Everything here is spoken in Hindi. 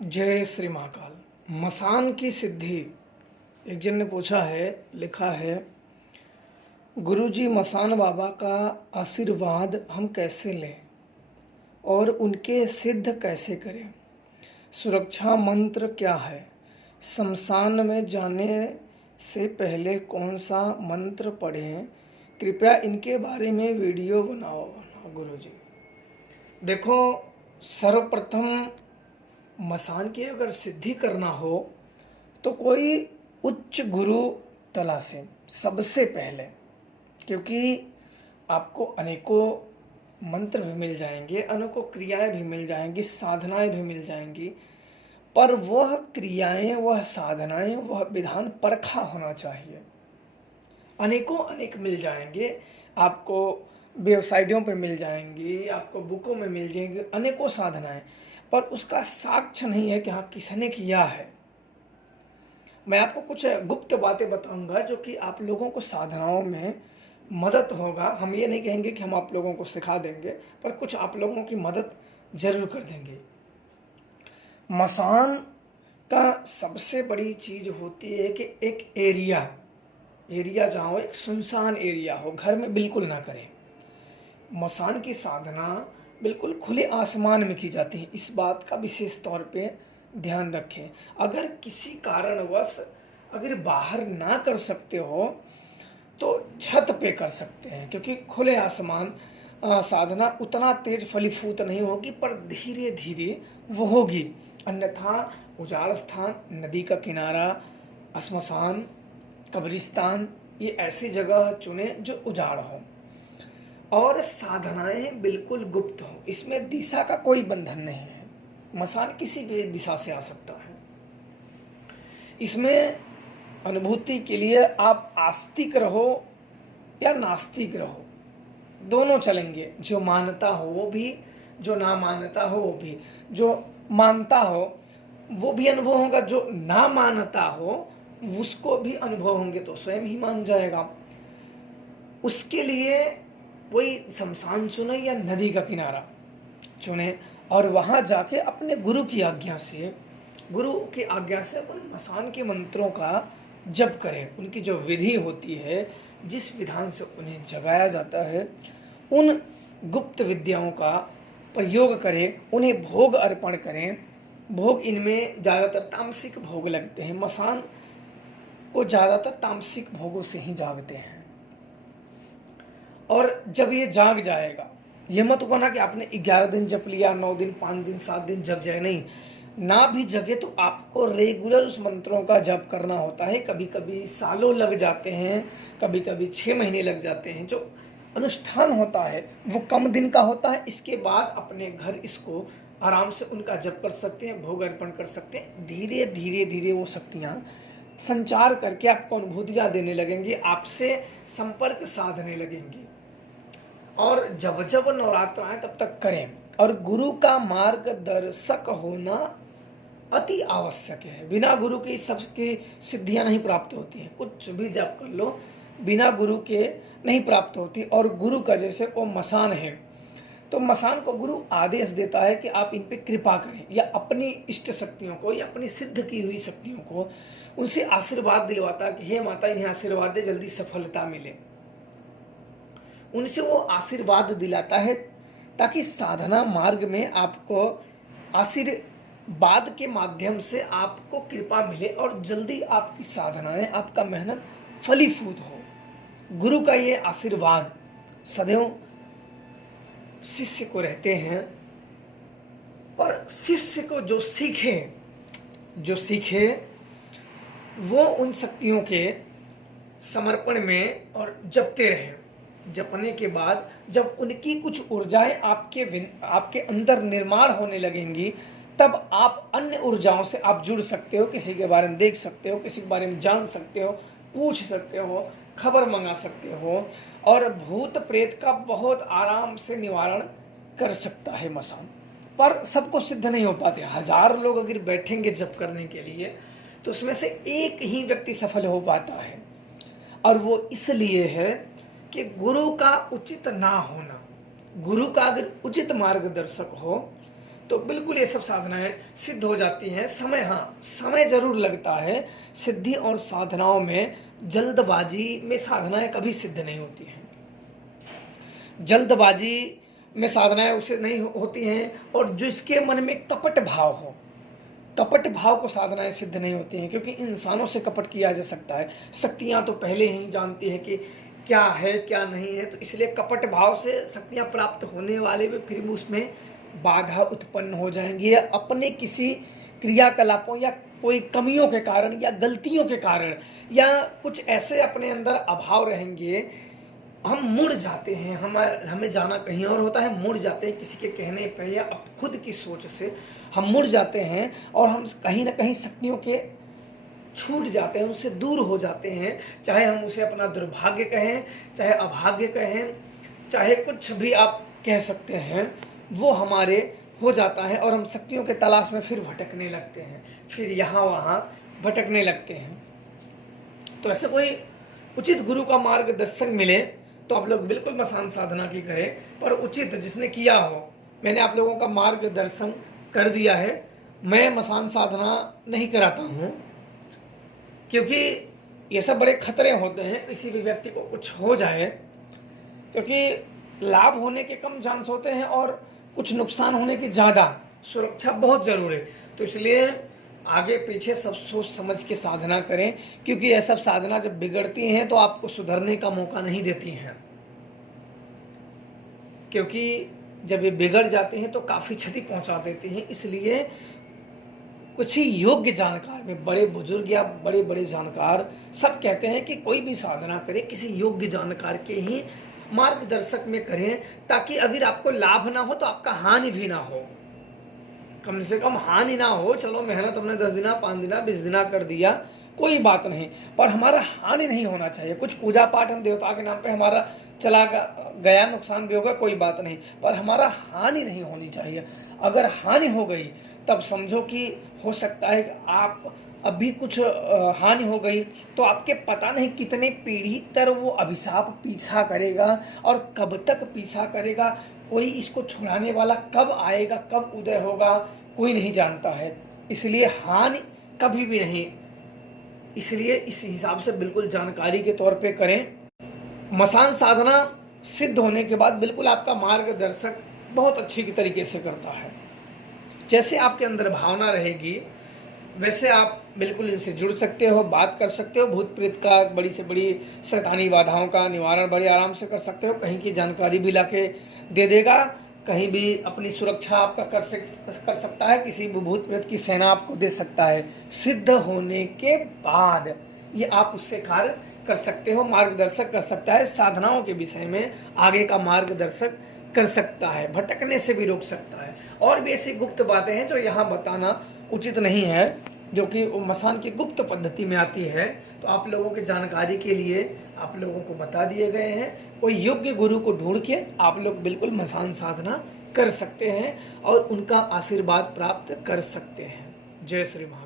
जय श्री महाकाल। मसान की सिद्धि। एक जन ने पूछा है, लिखा है, गुरुजी मसान बाबा का आशीर्वाद हम कैसे लें और उनके सिद्ध कैसे करें? सुरक्षा मंत्र क्या है? शमशान में जाने से पहले कौन सा मंत्र पढ़ें? कृपया इनके बारे में वीडियो बनाओ गुरुजी। देखो, सर्वप्रथम मसान की अगर सिद्धि करना हो तो कोई उच्च गुरु तलाशें सबसे पहले, क्योंकि आपको अनेकों मंत्र भी मिल जाएंगे, अनेकों क्रियाएं भी मिल जाएंगी, साधनाएं भी मिल जाएंगी, पर वह क्रियाएं, वह साधनाएं, वह विधान परखा होना चाहिए। अनेक मिल जाएंगे, आपको वेबसाइटों पे मिल जाएंगी, आपको बुकों में मिल जाएंगी अनेकों साधनाएं, पर उसका साक्ष्य नहीं है कि हाँ किसने किया है। मैं आपको कुछ गुप्त बातें बताऊंगा जो कि आप लोगों को साधनाओं में मदद होगा। हम ये नहीं कहेंगे कि हम आप लोगों को सिखा देंगे, पर कुछ आप लोगों की मदद जरूर कर देंगे। मसान का सबसे बड़ी चीज होती है कि एक एरिया जहाँ हो, एक सुनसान एरिया हो, घर में बिल्कुल ना करें। मसान की साधना बिल्कुल खुले आसमान में की जाती है, इस बात का विशेष तौर पे ध्यान रखें। अगर किसी कारणवश अगर बाहर ना कर सकते हो तो छत पे कर सकते हैं, क्योंकि खुले आसमान साधना उतना तेज फलीभूत नहीं होगी, पर धीरे धीरे वो होगी। अन्यथा उजाड़ स्थान, नदी का किनारा, श्मशान, कब्रिस्तान, ये ऐसी जगह चुने जो उजाड़ हो और साधनाएं बिल्कुल गुप्त हो। इसमें दिशा का कोई बंधन नहीं है, मसान किसी भी दिशा से आ सकता है। इसमें अनुभूति के लिए आप आस्तिक रहो या नास्तिक रहो, दोनों चलेंगे। जो मानता हो वो भी, जो ना मानता हो वो भी। जो मानता हो वो भी अनुभव होगा, जो ना मानता हो उसको भी अनुभव होंगे, तो स्वयं ही मान जाएगा। उसके लिए वही शमशान चुने या नदी का किनारा चुने और वहाँ जाके अपने गुरु की आज्ञा से उन मसान के मंत्रों का जप करें। उनकी जो विधि होती है, जिस विधान से उन्हें जगाया जाता है, उन गुप्त विद्याओं का प्रयोग करें, उन्हें भोग अर्पण करें। भोग इनमें ज़्यादातर तामसिक भोग लगते हैं, मसान को ज़्यादातर तामसिक भोगों से ही जागते हैं। और जब ये जाग जाएगा, ये मत कहना कि आपने 11 दिन जप लिया, 9 दिन, 5 दिन, 7 दिन जग जाए, नहीं। ना भी जगे तो आपको रेगुलर उस मंत्रों का जप करना होता है। कभी कभी सालों लग जाते हैं, कभी कभी 6 महीने लग जाते हैं। जो अनुष्ठान होता है वो कम दिन का होता है। इसके बाद अपने घर इसको आराम से उनका जप कर सकते हैं, भोग अर्पण कर सकते हैं। धीरे धीरे धीरे वो शक्तियाँ संचार करके आपको अनुभूतियाँ देने लगेंगी, आपसे संपर्क साधने लगेंगी। और जब जब नवरात्र आए तब तक करें। और गुरु का मार्गदर्शक होना अति आवश्यक है। बिना गुरु की सबकी सिद्धियां नहीं प्राप्त होती हैं। कुछ भी जप कर लो, बिना गुरु के नहीं प्राप्त होती। और गुरु का जैसे वो मसान है, तो मसान को गुरु आदेश देता है कि आप इन पे कृपा करें, या अपनी इष्ट शक्तियों को या अपनी सिद्ध की हुई शक्तियों को उनसे आशीर्वाद दिलवाता है कि हे माता, इन्हें आशीर्वाद दे, जल्दी सफलता मिले। उनसे वो आशीर्वाद दिलाता है ताकि साधना मार्ग में आपको आशीर्वाद के माध्यम से आपको कृपा मिले और जल्दी आपकी साधनाएं, आपका मेहनत फलीभूत हो। गुरु का ये आशीर्वाद सदैव शिष्य को रहते हैं। पर शिष्य को जो सीखे वो उन शक्तियों के समर्पण में और जपते रहे। जपने के बाद जब उनकी कुछ ऊर्जाएं आपके अंदर निर्माण होने लगेंगी, तब आप अन्य ऊर्जाओं से आप जुड़ सकते हो। किसी के बारे में देख सकते हो, किसी के बारे में जान सकते हो, पूछ सकते हो, खबर मंगा सकते हो, और भूत प्रेत का बहुत आराम से निवारण कर सकता है मसान। पर सबको सिद्ध नहीं हो पाते। 1000 लोग अगर बैठेंगे जप करने के लिए तो उसमें से एक ही व्यक्ति सफल हो पाता है। और वो इसलिए है कि गुरु का उचित ना होना। गुरु का अगर उचित मार्गदर्शक हो तो बिल्कुल ये सब साधनाएं सिद्ध हो जाती हैं। समय, हाँ समय जरूर लगता है। सिद्धि और साधनाओं में जल्दबाजी में साधनाएं कभी सिद्ध नहीं होती हैं। जल्दबाजी में साधनाएं उसे नहीं होती हैं, और जिसके मन में कपट भाव हो, कपट भाव को साधनाएं सिद्ध नहीं होती हैं, क्योंकि इंसानों से कपट किया जा सकता है। शक्तियां तो पहले ही जानती है कि क्या है क्या नहीं है, तो इसलिए कपट भाव से शक्तियां प्राप्त होने वाले में फिर भी उसमें बाधा उत्पन्न हो जाएंगी, या अपने किसी क्रियाकलापों या कोई कमियों के कारण या गलतियों के कारण या कुछ ऐसे अपने अंदर अभाव रहेंगे, हम मुड़ जाते हैं। हमें जाना कहीं और होता है, मुड़ जाते हैं किसी के कहने पे या अब खुद की सोच से हम मुड़ जाते हैं, और हम कहीं ना कहीं शक्तियों के छूट जाते हैं, उससे दूर हो जाते हैं। चाहे हम उसे अपना दुर्भाग्य कहें, चाहे अभाग्य कहें, चाहे कुछ भी आप कह सकते हैं, वो हमारे हो जाता है, और हम शक्तियों के तलाश में फिर भटकने लगते हैं, फिर यहाँ वहाँ भटकने लगते हैं। तो ऐसे कोई उचित गुरु का मार्गदर्शन मिले तो आप लोग बिल्कुल मसान साधना की करें, पर उचित जिसने किया हो। मैंने आप लोगों का मार्गदर्शन कर दिया है। मैं मसान साधना नहीं कराता हूँ, क्योंकि ये सब बड़े खतरे होते हैं, किसी भी व्यक्ति को कुछ हो जाए, क्योंकि लाभ होने के कम चांस होते हैं और कुछ नुकसान होने की ज़्यादा। सुरक्षा बहुत ज़रूरी है, तो इसलिए आगे पीछे सब सोच समझ के साधना करें, क्योंकि यह सब साधना जब बिगड़ती हैं तो आपको सुधरने का मौका नहीं देती हैं, क्योंकि जब ये बिगड़ जाते हैं तो काफ़ी क्षति पहुंचा देती हैं। इसलिए कुछ ही योग्य जानकार में, बड़े बुजुर्ग या बड़े बड़े जानकार सब कहते हैं कि कोई भी साधना करें किसी योग्य जानकार के ही मार्गदर्शक में करें, ताकि अगर आपको लाभ ना हो तो आपका हानि भी ना हो, कम से कम हानि ना हो। चलो मेहनत हमने 10 दिना 5 दिना 20 दिना कर दिया, कोई बात नहीं, पर हमारा हानि नहीं होना चाहिए। कुछ पूजा पाठ हम देवता के नाम पे हमारा चला गया, नुकसान भी होगा, कोई बात नहीं, पर हमारा हानि नहीं होनी चाहिए। अगर हानि हो गई तब समझो कि हो सकता है कि आप अभी कुछ हानि हो गई तो आपके पता नहीं कितने पीढ़ी तक वो अभिशाप पीछा करेगा, और कब तक पीछा करेगा, कोई इसको छुड़ाने वाला कब आएगा, कब उदय होगा, कोई नहीं जानता है। इसलिए हानि कभी भी नहीं, इसलिए इस हिसाब से बिल्कुल जानकारी के तौर पे करें। मसान साधना सिद्ध होने के बाद बिल्कुल आपका मार्गदर्शक बहुत अच्छी तरीके से करता है। जैसे आपके अंदर भावना रहेगी वैसे आप बिल्कुल इनसे जुड़ सकते हो, बात कर सकते हो। भूत प्रेत का, बड़ी से बड़ी शैतानी बाधाओं का निवारण बड़े आराम से कर सकते हो। कहीं की जानकारी भी लाके दे देगा, कहीं भी अपनी सुरक्षा आपका कर सकता है, किसी भी भूत प्रेत की सेना आपको दे सकता है। सिद्ध होने के बाद ये आप उससे कार्य कर सकते हो, मार्गदर्शक कर सकता है, साधनाओं के विषय में आगे का मार्गदर्शक कर सकता है, भटकने से भी रोक सकता है। और भी ऐसी गुप्त बातें हैं जो यहाँ बताना उचित नहीं है, जो कि मसान की गुप्त पद्धति में आती है, तो आप लोगों की जानकारी के लिए आप लोगों को बता दिए गए हैं। कोई योग्य गुरु को ढूंढ के आप लोग बिल्कुल मसान साधना कर सकते हैं और उनका आशीर्वाद प्राप्त कर सकते हैं। जय श्री महाराज।